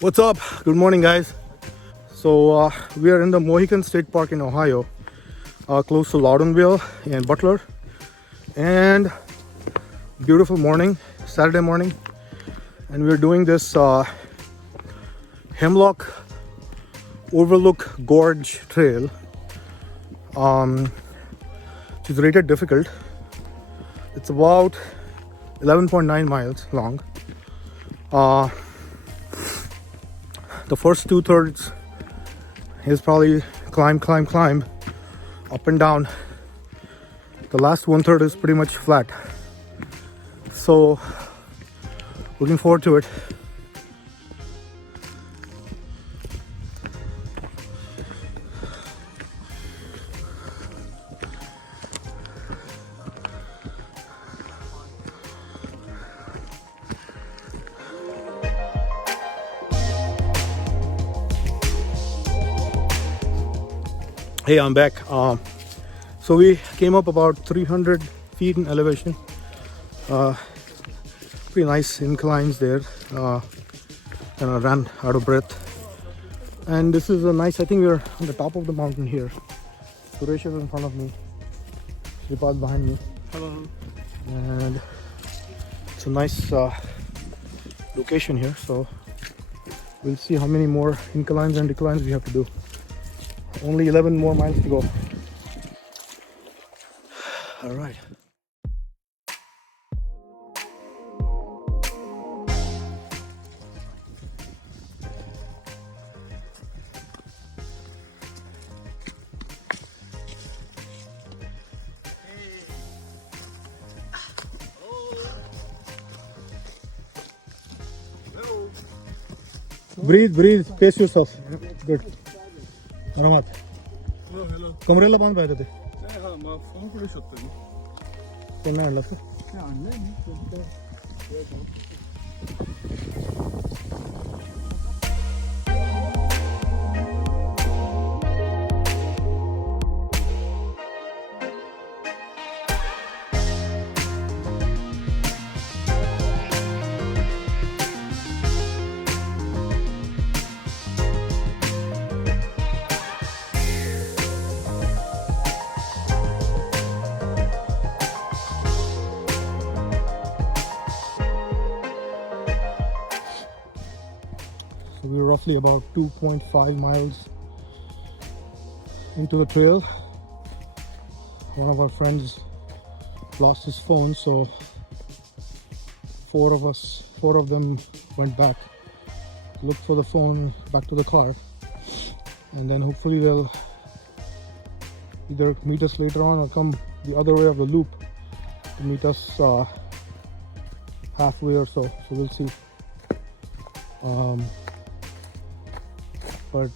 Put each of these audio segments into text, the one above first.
What's up? Good morning, guys. So we are in the Mohican State Park in Ohio, close to Loudonville and Butler. And beautiful morning, Saturday morning, and we're doing this Hemlock Gorge Trail, which is rated difficult. It's about 11.9 miles long. The first 2/3 is probably climb, up and down. The last 1/3 is pretty much flat. So, looking forward to it. Hey, I'm back. So we came up about 300 feet in elevation. Pretty nice inclines there. Kind of ran out of breath. And this is a nice, I think we're on the top of the mountain here. Suresh is in front of me. Shripad behind me. Hello. And it's a nice location here. So we'll see how many more inclines and declines we have to do. Only 11 more miles to go. All right. Breathe, pace yourself. Good. Aramat. Hello. Komrela band bayda te. phone kuru शकतो. Koण आणलं? So we're roughly about 2.5 miles into the trail. One of our friends lost his phone, so four of them went back, looked for the phone, back to the car, and then hopefully they'll either meet us later on or come the other way of the loop to meet us halfway or so. So we'll see. But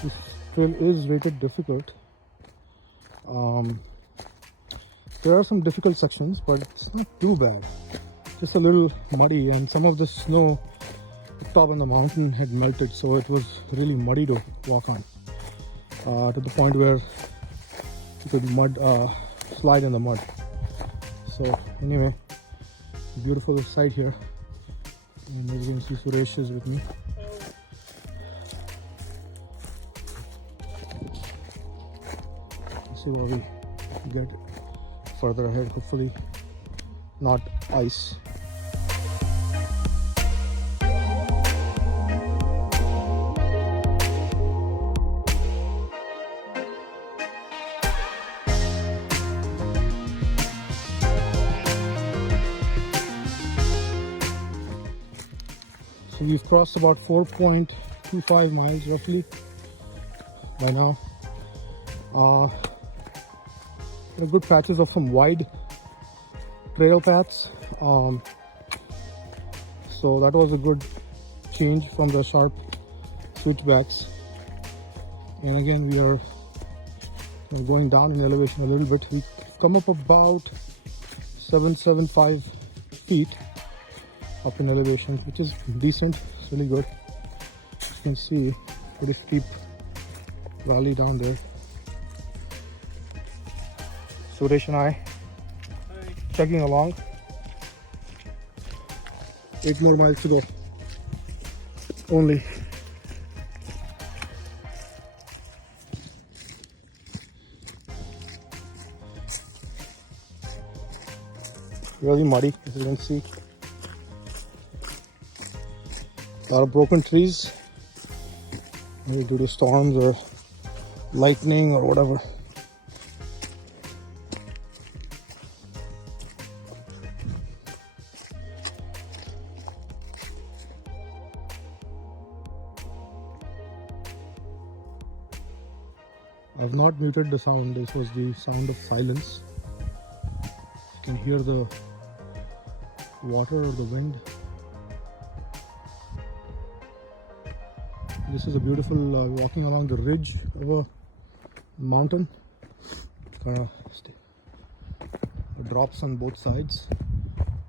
this trail is rated difficult. There are some difficult sections, but it's not too bad. Just a little muddy, and some of the snow top in the mountain had melted, so it was really muddy to walk on, to the point where you could slide in the mud. So anyway, beautiful sight here, and as you can see, Suresh is with me. See what we get further ahead. Hopefully not ice. So we've crossed about 4.25 miles roughly by now. There are good patches of some wide trail paths, so that was a good change from the sharp switchbacks. And again, we're going down in elevation a little bit. We've come up about 775 feet up in elevation, which is decent. It's really good. You can see pretty steep valley down there. Suresh and I checking along. 8 more miles to go. only. Really muddy, as you can see. A lot of broken trees, maybe due to storms or lightning or whatever. I've not muted the sound. This was the sound of silence. You can hear the water or the wind. This is a beautiful walking along the ridge of a mountain. Kind of drops on both sides.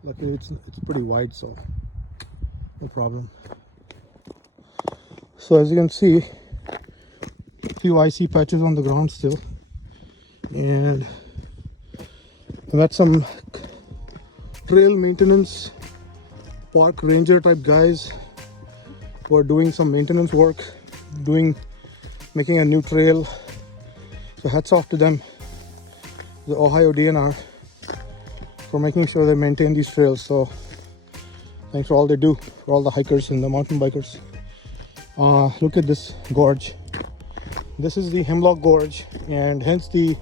Luckily it's pretty wide, so no problem. So as you can see, a few icy patches on the ground still, and that's some trail maintenance, park ranger type guys who are doing some maintenance work, making a new trail. So hats off to them, the Ohio DNR, for making sure they maintain these trails. So thanks for all they do for all the hikers and the mountain bikers. Look at this gorge. This is the Hemlock Gorge, and hence the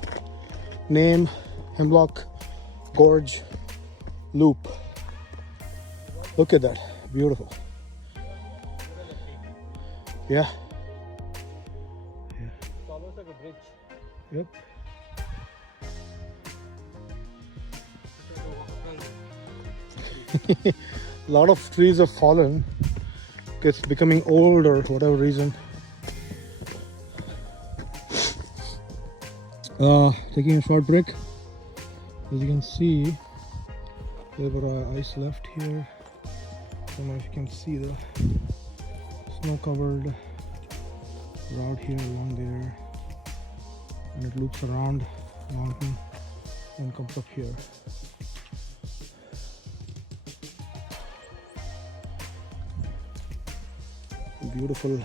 name Hemlock Gorge Loop. Look at that, beautiful. Yeah. It's almost like a bridge. Yep. A lot of trees have fallen. It's becoming old or whatever reason. Taking a short break. As you can see, there were ice left here. I don't know if you can see the snow-covered route here along there, and it loops around the mountain and comes up here. Beautiful,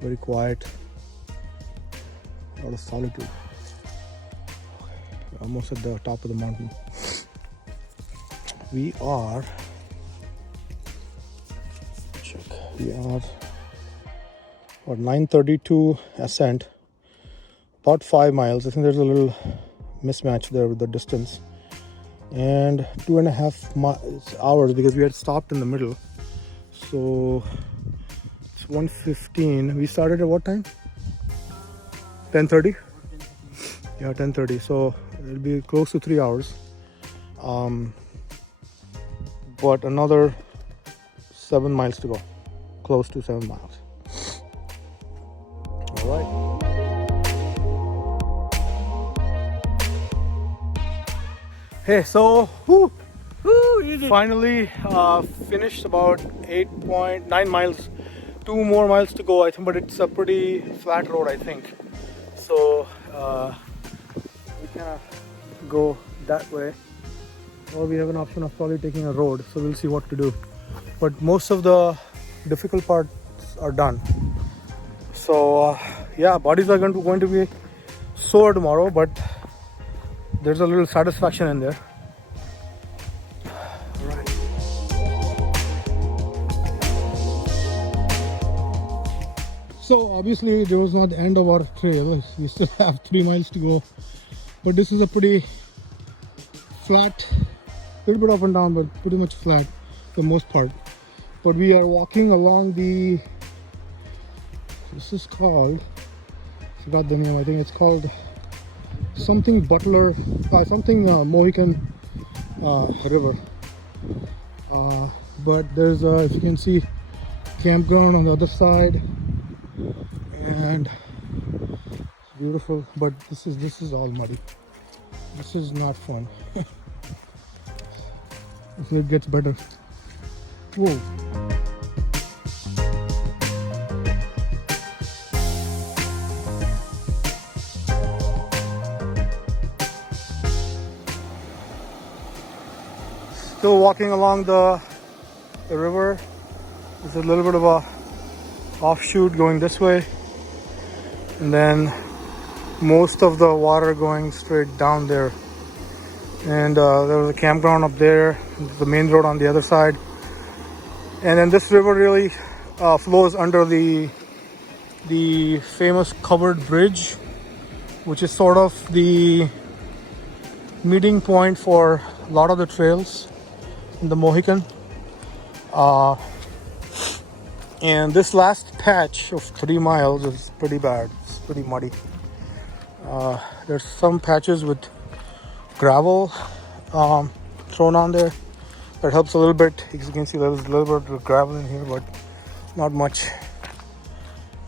very quiet, a lot of solitude. We're almost at the top of the mountain. We are about 9:32 ascent, about 5 miles. I think there's a little mismatch there with the distance, and 2.5 hours because we had stopped in the middle. So it's 1:15. We started at what time? 10:30. Yeah, 10:30. So it'll be close to 3 hours. But another 7 miles to go. Close to 7 miles. All right. Hey, so finally finished about 8.9 miles. 2 more miles to go, I think, but it's a pretty flat road, I think. So we kind of go that way, or we have an option of probably taking a road. So we'll see what to do. But most of the difficult parts are done. So yeah, bodies are going to be sore tomorrow, but there's a little satisfaction in there. All right. So obviously there was not the end of our trail. We still have 3 miles to go, but this is a pretty flat, little bit up and down, but pretty much flat for the most part. But we are walking along the, this is called, I forgot the name, I think it's called something Butler, something Mohican river. But there's a, if you can see, campground on the other side, and it's beautiful. But this is all muddy. This is not fun. Hopefully it gets better. Whoa. Still walking along the the river. There's a little bit of a offshoot going this way, and then most of the water going straight down there. And there was a campground up there, the main road on the other side. And then this river really flows under the famous covered bridge, which is sort of the meeting point for a lot of the trails in the Mohican. And this last patch of 3 miles is pretty bad. It's pretty muddy. There's some patches with gravel thrown on there. That helps a little bit. As you can see, there's a little bit of gravel in here, but not much.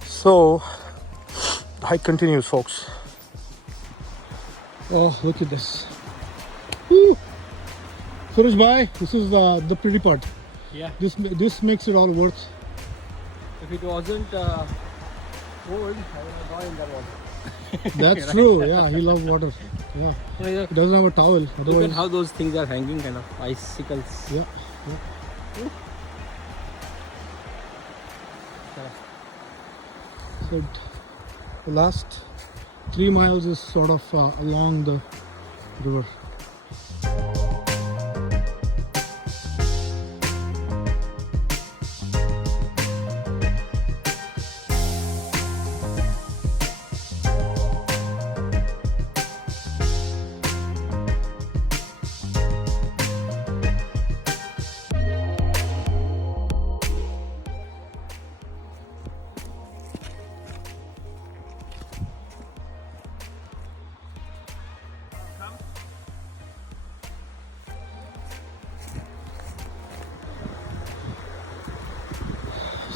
So the hike continues, folks. Oh, look at this. Woo! Suraj bhai, this is the pretty part. Yeah. This makes it all worth. If it wasn't cold, I would have gone in that water. That's true. Yeah, he loves water. Yeah. He He doesn't have a towel. Look Otherwise, at how those things are hanging, kind of icicles. yeah. So the last 3 miles is sort of along the river.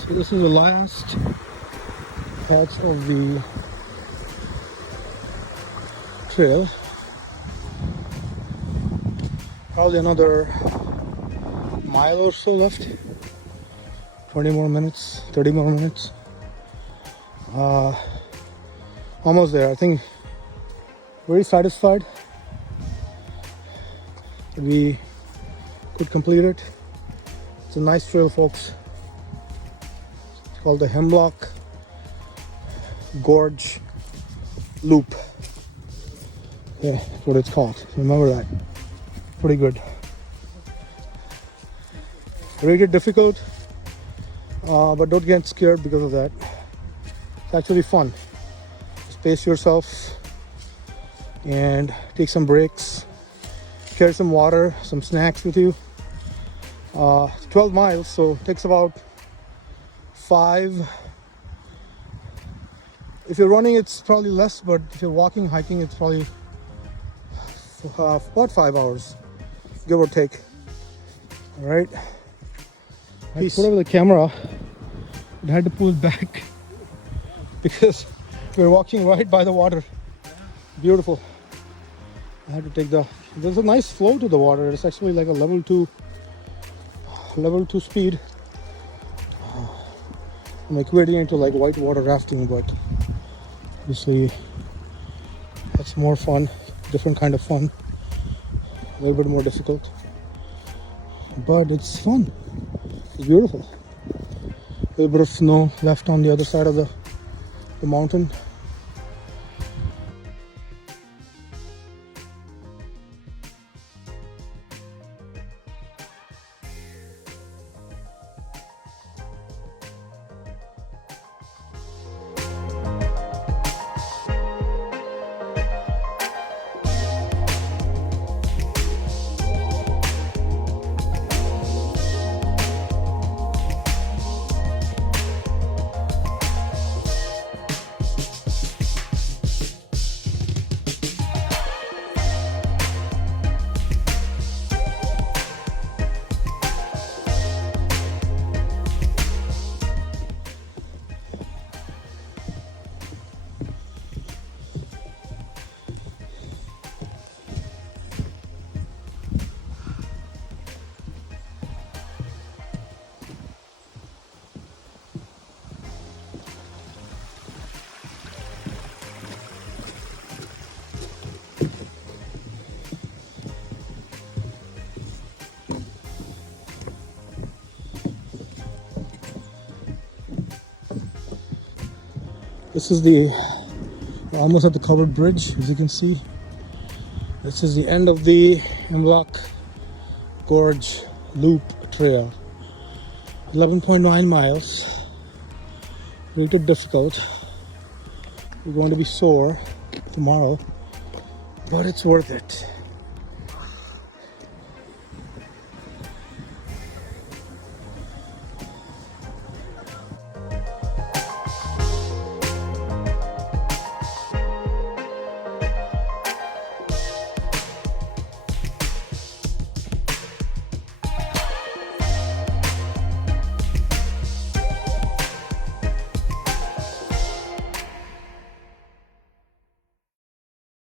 So this is the last patch of the trail. Probably another mile or so left. 20 more minutes, 30 more minutes. Almost there. I think very satisfied that we could complete it. It's a nice trail, folks. It's called the Hemlock Gorge Loop. Yeah, that's what it's called. Remember that. Pretty good. Rated difficult, but don't get scared because of that. It's actually fun. Just pace yourself and take some breaks. Carry some water, some snacks with you. 12 miles, so it takes about 5. If you're running, it's probably less, but if you're walking, hiking, it's probably about 5 hours, give or take. All right. I put over the camera, but I had to pull it back because we're walking right by the water. Beautiful. I had to take there's a nice flow to the water. It's actually like a level 2 speed. I'm equating it to like whitewater rafting, but obviously that's more fun, different kind of fun, a little bit more difficult, but it's fun. It's beautiful. A little bit of snow left on the other side of the mountain. This is the almost at the covered bridge, as you can see. This is the end of the Hemlock Gorge Loop trail. 11.9 miles. Rated difficult. We're going to be sore tomorrow, but it's worth it.